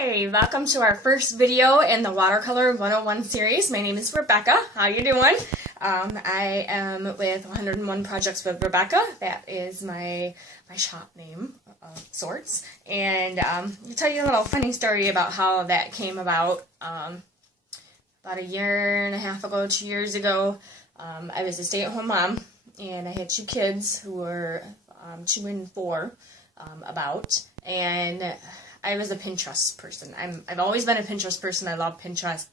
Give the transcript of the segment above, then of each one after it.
Hi, welcome to our first video in the Watercolor 101 series. My name is Rebecca. How you doing? I am with 101 Projects with Rebecca. That is my shop name of sorts. And I'll tell you a little funny story about how that came about. About a year and a half ago, 2 years ago, I was a stay-at-home mom, and I had two kids who were 2 and 4 and I was a Pinterest person. I've always been a Pinterest person. I love Pinterest.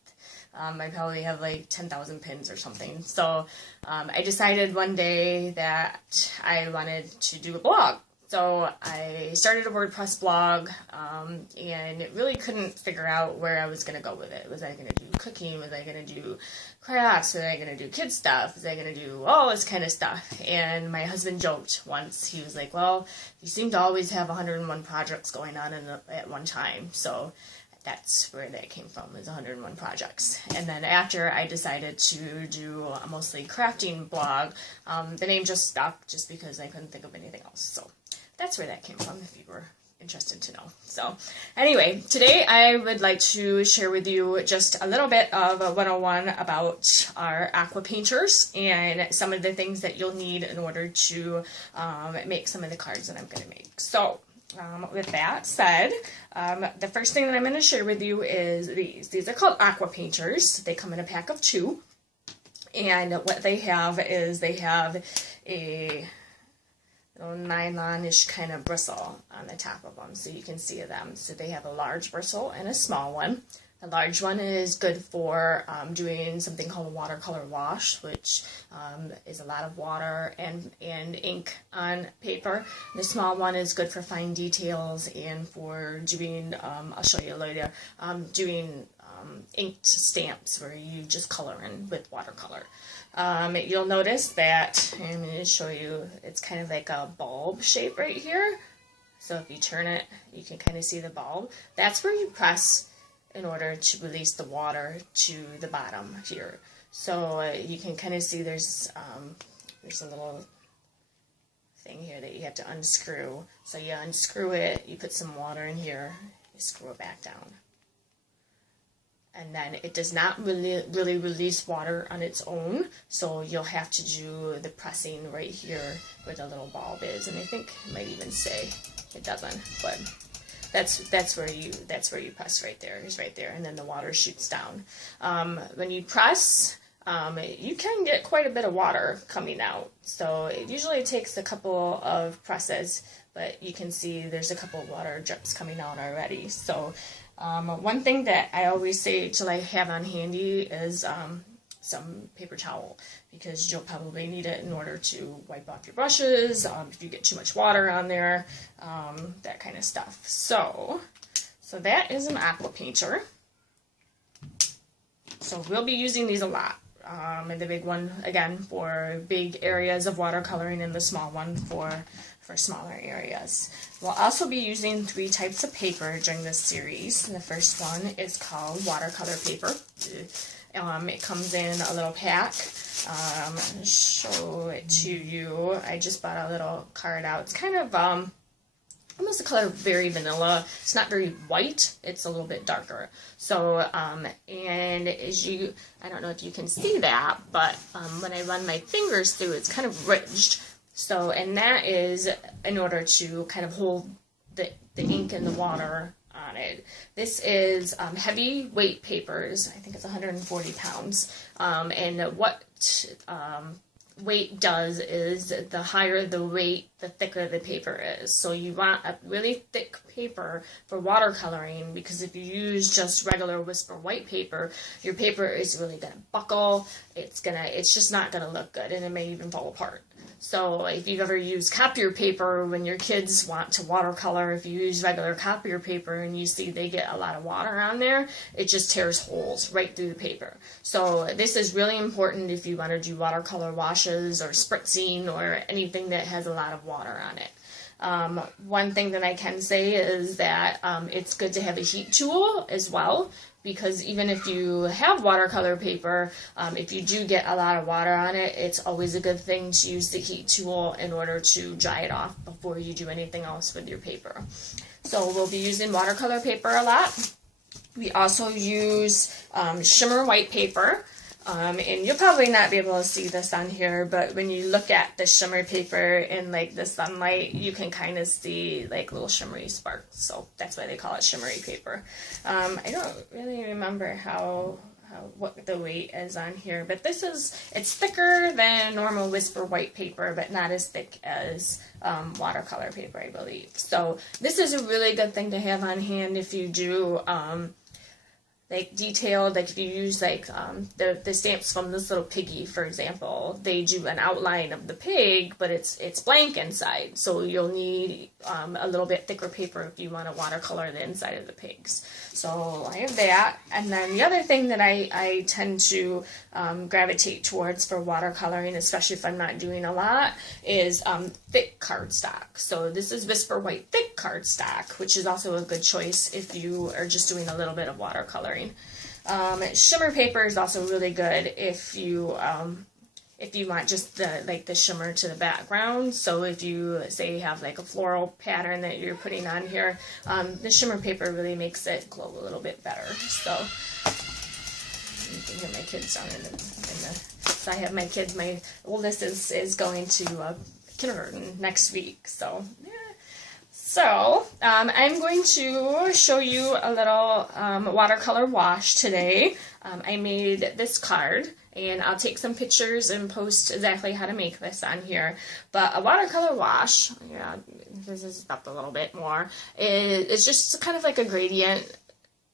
I probably have like 10,000 pins or something. So I decided one day that I wanted to do a blog. So I started a WordPress blog, and really couldn't figure out where I was going to go with it. Was I going to do cooking? Was I going to do crafts? Was I going to do kid stuff? Was I going to do all this kind of stuff? And my husband joked once. He was like, well, you seem to always have 101 projects going on at one time. So that's where that came from, was 101 projects. And then after I decided to do a mostly crafting blog, the name just stuck just because I couldn't think of anything else. So that's where that came from, if you were interested to know. So anyway, today I would like to share with you just a little bit of a 101 about our aqua painters and some of the things that you'll need in order to make some of the cards that I'm going to make. So with that said, the first thing that I'm going to share with you is these. These are called aqua painters. They come in a pack of 2. And what they have is they have a little nylon-ish kind of bristle on the top of them, so you can see them. So they have a large bristle and a small one. The large one is good for doing something called a watercolor wash, which is a lot of water and ink on paper. The small one is good for fine details and for doing, I'll show you later, doing inked stamps where you just color in with watercolor. You'll notice that, I'm going to show you, it's kind of like a bulb shape right here. So if you turn it, you can kind of see the bulb. That's where you press in order to release the water to the bottom here. So you can kind of see there's a little thing here that you have to unscrew. So you unscrew it, you put some water in here, you screw it back down. And then it does not really release water on its own, so you'll have to do the pressing right here where the little bulb is. And I think it might even say it doesn't, but that's where you press right there. Is right there, and then the water shoots down. When you press, you can get quite a bit of water coming out. So it usually takes a couple of presses, but you can see there's a couple of water drips coming out already. So one thing that I always say to have on handy is some paper towel, because you'll probably need it in order to wipe off your brushes, if you get too much water on there, that kind of stuff. So that is an aqua painter. So we'll be using these a lot. And the big one, again, for big areas of watercoloring, and the small one for smaller areas. We'll also be using 3 types of paper during this series. The first one is called watercolor paper. It comes in a little pack. I'll show it to you. I just bought a little card out. It's kind of almost the color very vanilla. It's not very white. It's a little bit darker. So, and as you, I don't know if you can see that, but when I run my fingers through, it's kind of ridged. So, and that is in order to kind of hold the ink and the water on it. This is heavy weight papers. I think it's 140 pounds. And what weight does is the higher the weight, the thicker the paper is. So you want a really thick paper for watercoloring, because if you use just regular Whisper white paper, your paper is really going to buckle. It's just not going to look good, and it may even fall apart. So if you've ever used copier paper when your kids want to watercolor, if you use regular copier paper and you see they get a lot of water on there, it just tears holes right through the paper. So this is really important if you want to do watercolor washes or spritzing or anything that has a lot of water on it. One thing that I can say is that it's good to have a heat tool as well, because even if you have watercolor paper, if you do get a lot of water on it, it's always a good thing to use the heat tool in order to dry it off before you do anything else with your paper. So we'll be using watercolor paper a lot. We also use shimmer white paper. And you'll probably not be able to see this on here, but when you look at the shimmer paper in like the sunlight, you can kind of see like little shimmery sparks. So that's why they call it shimmery paper. I don't really remember what the weight is on here, but it's thicker than normal Whisper white paper, but not as thick as watercolor paper, I believe. So this is a really good thing to have on hand if you do like detailed, like if you use like the stamps from this little piggy, for example, they do an outline of the pig, but it's blank inside, so you'll need a little bit thicker paper if you want to watercolor the inside of the pigs. So I have that, and then the other thing that I tend to gravitate towards for watercoloring, especially if I'm not doing a lot, is thick cardstock. So this is Whisper White Thick cardstock, which is also a good choice if you are just doing a little bit of watercoloring. Shimmer paper is also really good if you want just the shimmer to the background. So if you say you have like a floral pattern that you're putting on here, the shimmer paper really makes it glow a little bit better. So you can hear my kids down so I have my kids. My oldest is going to kindergarten next week. So yeah. So, I'm going to show you a little watercolor wash today. I made this card, and I'll take some pictures and post exactly how to make this on here. But a watercolor wash, yeah, this is up a little bit more, it's just kind of like a gradient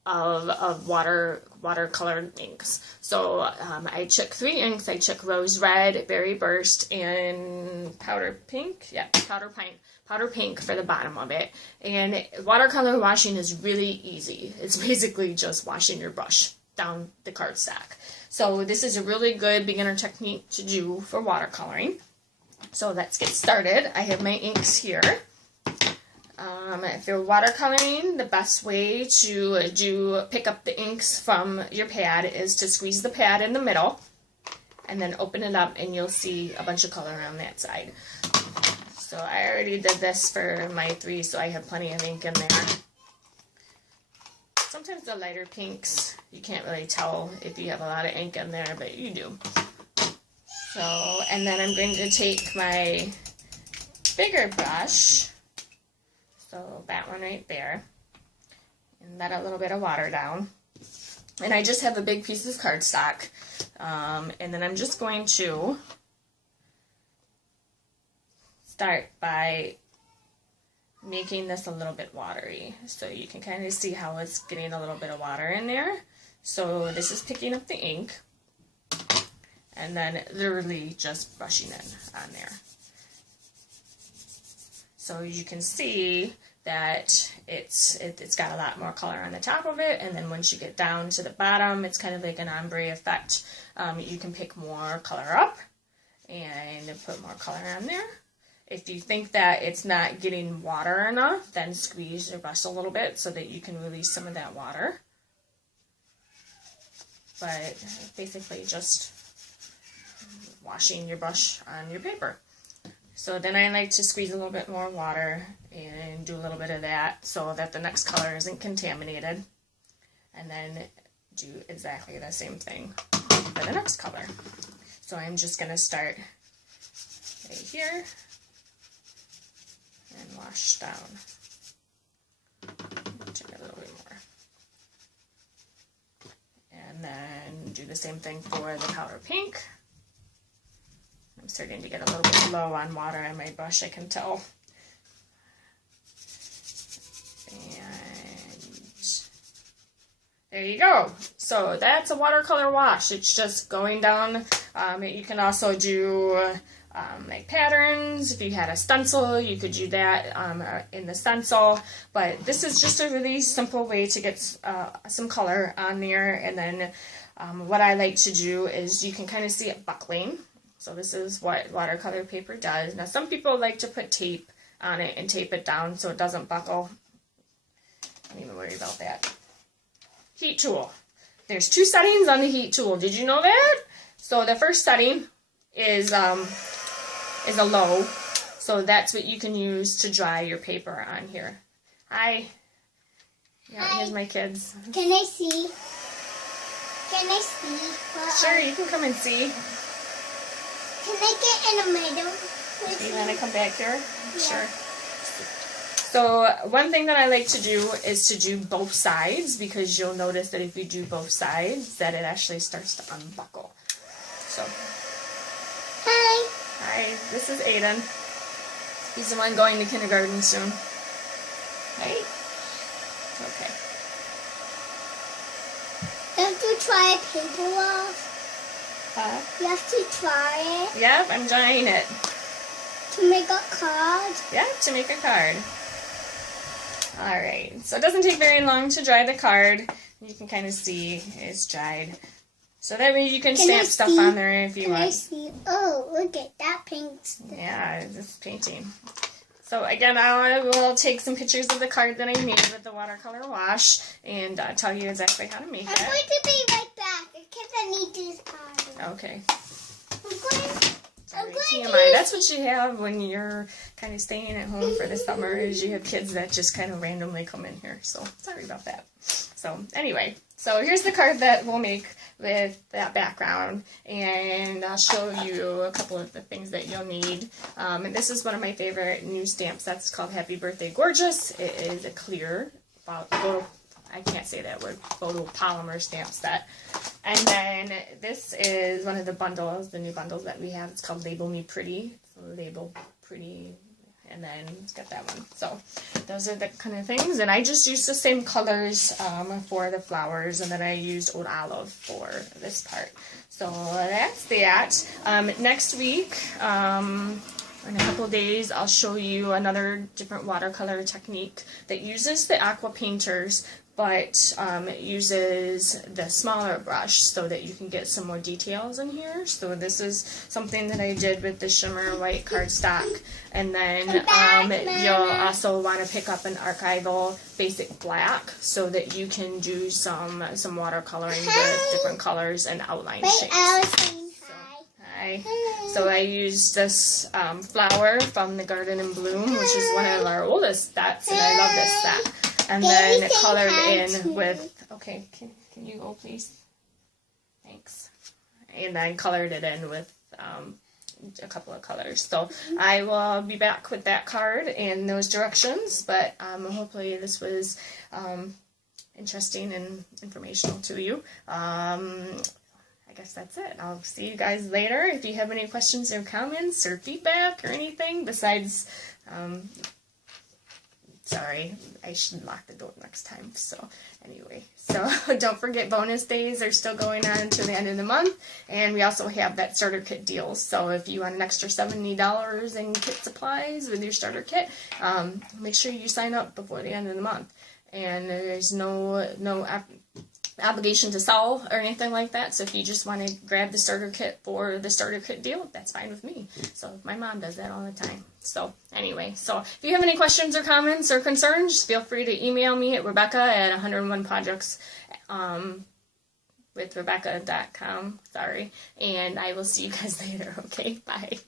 of watercolor inks. So I took 3 inks. I took Rose Red, Berry Burst, and Powder Pink. Yeah, Powder Pink for the bottom of it. And watercolor washing is really easy. It's basically just washing your brush down the cardstock. So this is a really good beginner technique to do for watercoloring. So let's get started. I have my inks here. If you're watercoloring, the best way to pick up the inks from your pad is to squeeze the pad in the middle and then open it up, and you'll see a bunch of color on that side. So I already did this for my 3, so I have plenty of ink in there. Sometimes the lighter pinks, you can't really tell if you have a lot of ink in there, but you do. So, and then I'm going to take my bigger brush, so that one right there, and let a little bit of water down. And I just have a big piece of cardstock, and then I'm just going to start by making this a little bit watery. So you can kind of see how it's getting a little bit of water in there. So this is picking up the ink, and then literally just brushing in on there. So you can see that it's got a lot more color on the top of it, and then once you get down to the bottom, it's kind of like an ombre effect. You can pick more color up and put more color on there. If you think that it's not getting water enough, then squeeze your brush a little bit so that you can release some of that water. But basically just washing your brush on your paper. So then I like to squeeze a little bit more water and do a little bit of that so that the next color isn't contaminated. And then do exactly the same thing for the next color. So I'm just going to start right here and wash down. Take a little bit more. And then do the same thing for the powder pink. I'm starting to get a little bit low on water on my brush, I can tell. And there you go. So that's a watercolor wash. It's just going down. You can also do like patterns. If you had a stencil, you could do that in the stencil. But this is just a really simple way to get some color on there. And then what I like to do is you can kind of see it buckling. So this is what watercolor paper does. Now some people like to put tape on it and tape it down so it doesn't buckle. Don't even worry about that. Heat tool. there's 2 settings on the heat tool. Did you know that? So the first setting is a low. So that's what you can use to dry your paper on here. Hi. Yeah, Hi. here's my kids. Can I see? Can I see? Sure, you can come and see. Can I get in the middle? You want to come back here? Yeah. Sure. So one thing that I like to do is to do both sides, because you'll notice that if you do both sides that it actually starts to unbuckle. So, Hi. hi, this is Aiden. He's the one going to kindergarten soon. Right? Okay. You have to try paper off. You have to try it Yep, I'm drying it. to make a card. Yeah, to make a card. Alright, so it doesn't take very long to dry the card. You can kind of see it's dried. So that way you can stamp stuff on there if you Can I want. see? Oh, look at that pink stuff. Yeah, this painting. So again, I will take some pictures of the card that I made with the watercolor wash and tell you exactly how to make I'm it. going to be right back because I need this card. Okay. I'm going to TMI. That's what you have when you're kind of staying at home for the summer, is you have kids that just kind of randomly come in here. So sorry about that. So anyway, so here's the card that we'll make with that background, and I'll show you a couple of the things that you'll need. And this is one of my favorite new stamp sets called Happy Birthday Gorgeous. It is a clear photo, I can't say that word, photopolymer stamp set. And then this is one of the bundles, the new bundles that we have. It's called Label Me Pretty. So Label Pretty, and then it's got that one. So those are the kind of things. And I just used the same colors for the flowers, and then I used Old Olive for this part. So that's that. Next week, in a couple of days, I'll show you another different watercolor technique that uses the aqua painters, but it uses the smaller brush so that you can get some more details in here. So this is something that I did with the shimmer white cardstock. And then you'll also want to pick up an archival basic black so that you can do some watercoloring with different colors and outline shapes. Hi. So I used this flower from the Garden in Bloom, which is one of our oldest sets, and I love this set. And then colored in with, okay, can you go please? Thanks. And then colored it in with a couple of colors. So I will be back with that card and those directions, but hopefully this was interesting and informational to you. I guess that's it. I'll see you guys later. If you have any questions or comments or feedback or anything besides, sorry, I should lock the door next time. So anyway, so don't forget bonus days are still going on to the end of the month. And we also have that starter kit deal. So if you want an extra $70 in kit supplies with your starter kit, make sure you sign up before the end of the month. And there's no obligation to sell or anything like that. So if you just want to grab the starter kit for the starter kit deal, that's fine with me. So my mom does that all the time. So anyway, so if you have any questions or comments or concerns, feel free to email me at Rebecca at 101projects with Rebecca.com. Sorry. And I will see you guys later. Okay, bye.